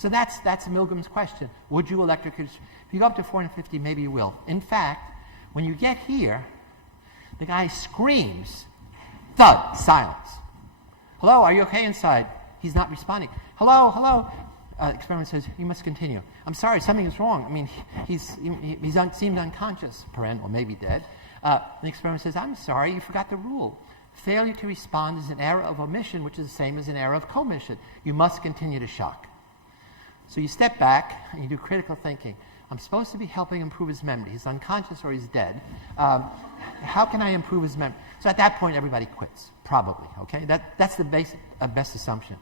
So that's Milgram's question. Would you electrocute? If you go up to 450, maybe you will. In fact, when you get here, the guy screams, thud, silence. Hello, are you okay inside? He's not responding. Hello, hello. Experiment says, you must continue. I'm sorry, something is wrong. I mean, he seemed unconscious, or maybe dead. The experiment says, I'm sorry, you forgot the rule. Failure to respond is an error of omission, which is the same as an error of commission. You must continue to shock. So you step back and you do critical thinking. I'm supposed to be helping improve his memory. He's unconscious or he's dead. How can I improve his memory? So at that point, everybody quits, probably. Okay, that's the best assumption.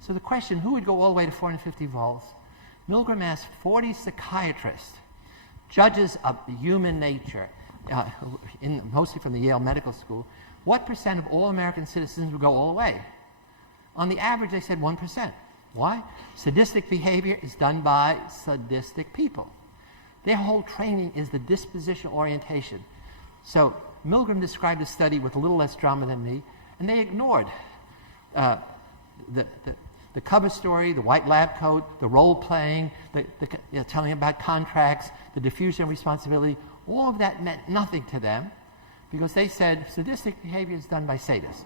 So the question, who would go all the way to 450 volts? Milgram asked 40 psychiatrists, judges of human nature, mostly from the Yale Medical School, what percent of all American citizens would go all the way? On the average, they said 1%. Why? Sadistic behavior is done by sadistic people. Their whole training is the disposition orientation. So Milgram described a study with a little less drama than me, and they ignored the cover story, the white lab coat, the role playing, telling about contracts, the diffusion of responsibility. All of that meant nothing to them because they said sadistic behavior is done by sadists.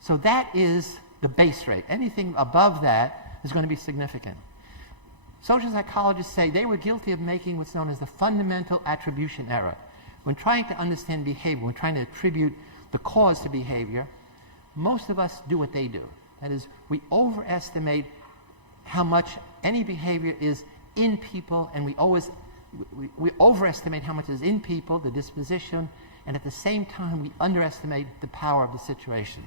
So that is the base rate. Anything above that is going to be significant. Social psychologists say they were guilty of making what's known as the fundamental attribution error. When trying to understand behavior, when trying to attribute the cause to behavior, most of us do what they do. That is, we overestimate how much any behavior is in people, and we overestimate how much is in people, the disposition, and at the same time we underestimate the power of the situation.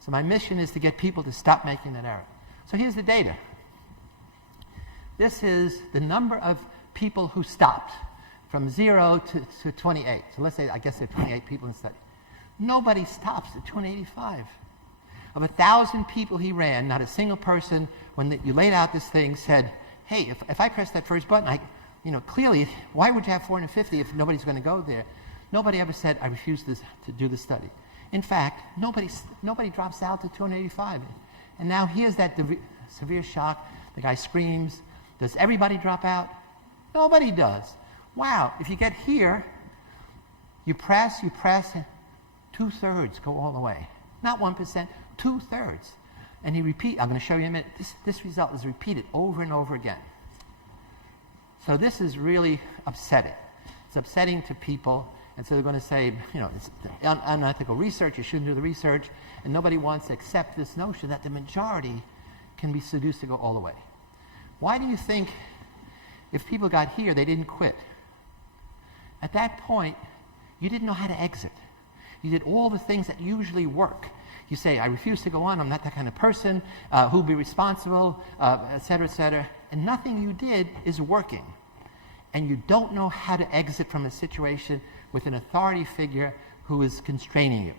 So my mission is to get people to stop making that error. So here's the data. This is the number of people who stopped from 0 to 28. So let's say, I guess there are 28 people in the study. Nobody stops at 285. Of 1,000 people he ran, not a single person, when you laid out this thing, said, hey, if I press that first button, clearly, why would you have 450 if nobody's going to go there? Nobody ever said, I refuse to do this study. In fact, nobody drops out to 285. And now here's that severe shock. The guy screams. Does everybody drop out? Nobody does. Wow, if you get here, you press, and 2/3 go all the way. Not 1%, 2/3. And I'm going to show you in a minute, this result is repeated over and over again. So this is really upsetting. It's upsetting to people, and so they're going to say, it's unethical research, you shouldn't do the research, and nobody wants to accept this notion that the majority can be seduced to go all the way. Why do you think if people got here, they didn't quit? At that point, you didn't know how to exit. You did all the things that usually work. You say, I refuse to go on, I'm not that kind of person, who'll be responsible, et cetera, and nothing you did is working. And you don't know how to exit from a situation with an authority figure who is constraining you.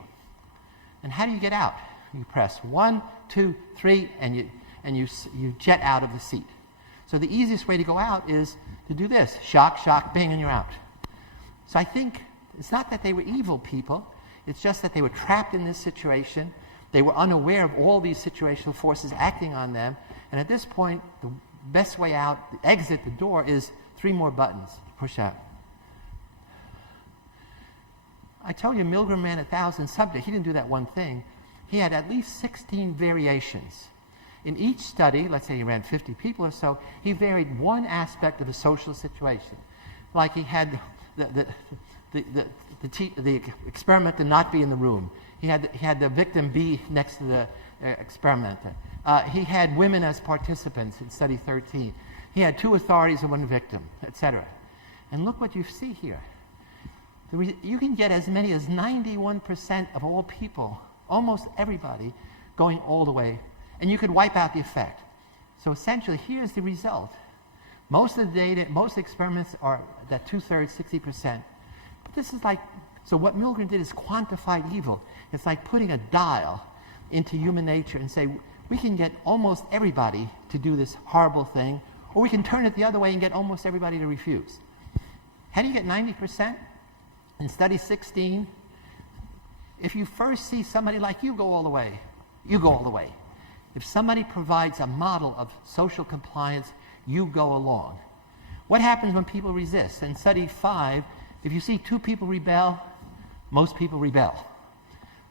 And how do you get out? You press 1, 2, 3, and you jet out of the seat. So the easiest way to go out is to do this. Shock, shock, bing, and you're out. So I think it's not that they were evil people. It's just that they were trapped in this situation. They were unaware of all these situational forces acting on them. And at this point, the best way out, the exit, the door, is 3 more buttons to push out. I told you Milgram ran 1,000 subjects. He didn't do that one thing. He had at least 16 variations. In each study, let's say he ran 50 people or so, he varied one aspect of a social situation. Like he had the experiment to not be in the room. He had the victim be next to the experimenter. He had women as participants in study 13. He had 2 authorities and 1 victim, etc. And look what you see here. You can get as many as 91% of all people, almost everybody, going all the way, and you could wipe out the effect. So essentially, here's the result. Most of the data, most experiments are that 2/3, 60%. But this is like, so what Milgram did is quantified evil. It's like putting a dial into human nature and say, we can get almost everybody to do this horrible thing, or we can turn it the other way and get almost everybody to refuse. How do you get 90%? In study 16, if you first see somebody like you go all the way, you go all the way. If somebody provides a model of social compliance, you go along. What happens when people resist? In study 5, if you see 2 people rebel, most people rebel.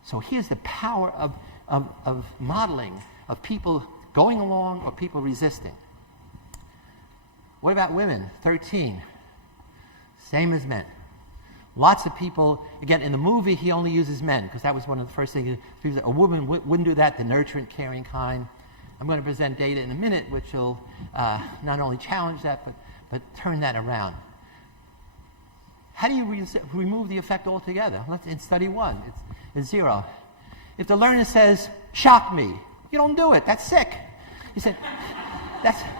So here's the power of modeling, of people going along or people resisting. What about women? 13. Same as men. Lots of people, again, in the movie, he only uses men, because that was one of the first things. People say, a woman wouldn't do that, the nurturing, caring kind. I'm going to present data in a minute, which will not only challenge that, but turn that around. How do you remove the effect altogether? In study 1, it's 0. If the learner says, shock me, you don't do it. That's sick. You say,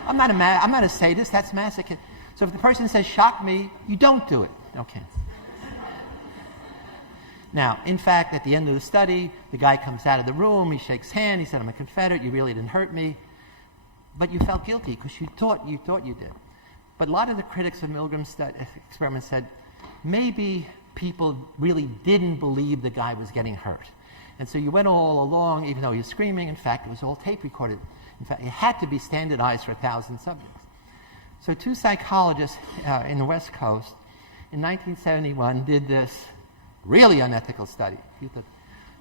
I'm not a sadist. That's masochistic. So if the person says, shock me, you don't do it. Okay. Now, in fact, at the end of the study, the guy comes out of the room. He shakes hand. He said, I'm a Confederate. You really didn't hurt me. But you felt guilty because you thought you did. But a lot of the critics of Milgram's experiment said, maybe people really didn't believe the guy was getting hurt. And so you went all along, even though he was screaming. In fact, it was all tape recorded. In fact, it had to be standardized for 1,000 subjects. So 2 psychologists in the West Coast in 1971 did this really unethical study.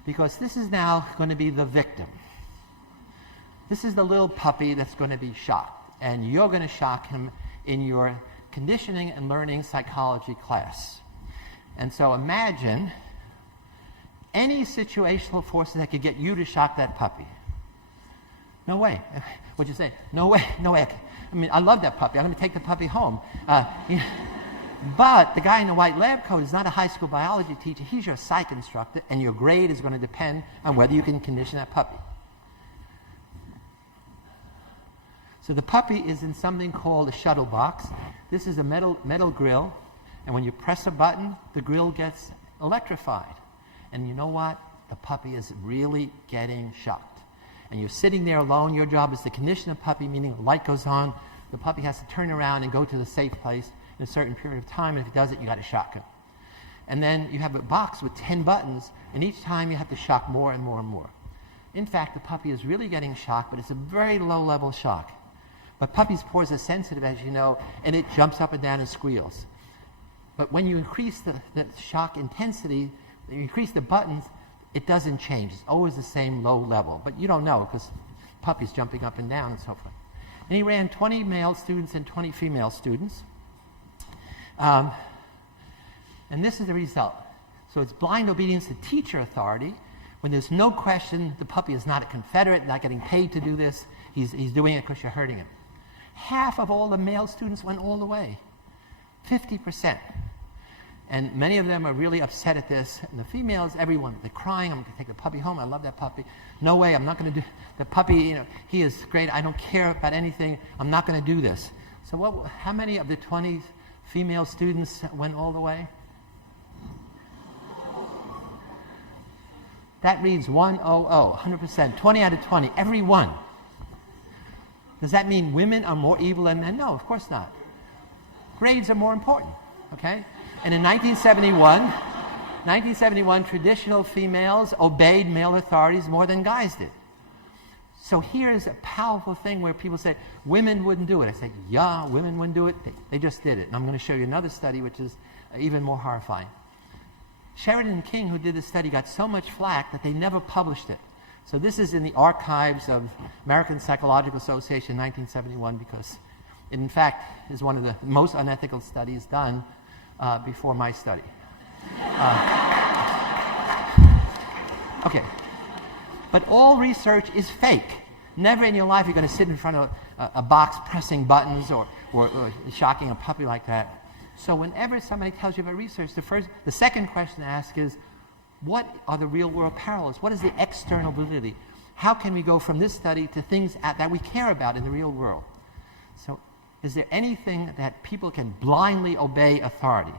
Because this is now going to be the victim. This is the little puppy that's going to be shocked. And you're going to shock him in your conditioning and learning psychology class. And so imagine any situational forces that could get you to shock that puppy. No way. What'd you say? No way. No way. I mean, I love that puppy. I'm going to take the puppy home. But the guy in the white lab coat is not a high school biology teacher. He's your psych instructor, and your grade is going to depend on whether you can condition that puppy. So the puppy is in something called a shuttle box. This is a metal grill, and when you press a button, the grill gets electrified. And you know what? The puppy is really getting shocked. And you're sitting there alone. Your job is to condition the puppy, meaning the light goes on. The puppy has to turn around and go to the safe place in a certain period of time. And if he does it, you got to shock him. And then you have a box with 10 buttons, and each time you have to shock more and more and more. In fact, the puppy is really getting shocked, but it's a very low-level shock. But puppies' pores are sensitive, as you know, and it jumps up and down and squeals. But when you increase the shock intensity, you increase the buttons, it doesn't change. It's always the same low level. But you don't know because puppies jumping up and down and so forth. And he ran 20 male students and 20 female students. And this is the result. So it's blind obedience to teacher authority. When there's no question, the puppy is not a Confederate, not getting paid to do this. He's doing it because you're hurting him. Half of all the male students went all the way. 50%. And many of them are really upset at this. And the females, everyone, they're crying. I'm going to take the puppy home. I love that puppy. No way, I'm not going to do the puppy. He is great. I don't care about anything. I'm not going to do this. So how many of the 20 female students went all the way? That reads 100%, 20 out of 20, every one. Does that mean women are more evil than men? No, of course not. Grades are more important, okay? And in 1971, traditional females obeyed male authorities more than guys did. So here's a powerful thing where people say, women wouldn't do it. I say, yeah, women wouldn't do it. They just did it. And I'm going to show you another study which is even more horrifying. Sheridan King, who did this study, got so much flack that they never published it. So this is in the archives of American Psychological Association in 1971 because it, in fact, is one of the most unethical studies done before my study. Okay. But all research is fake. Never in your life you're going to sit in front of a box pressing buttons or shocking a puppy like that. So whenever somebody tells you about research, the second question to ask is, what are the real-world parallels? What is the external validity? How can we go from this study to things that we care about in the real world? So is there anything that people can blindly obey authority?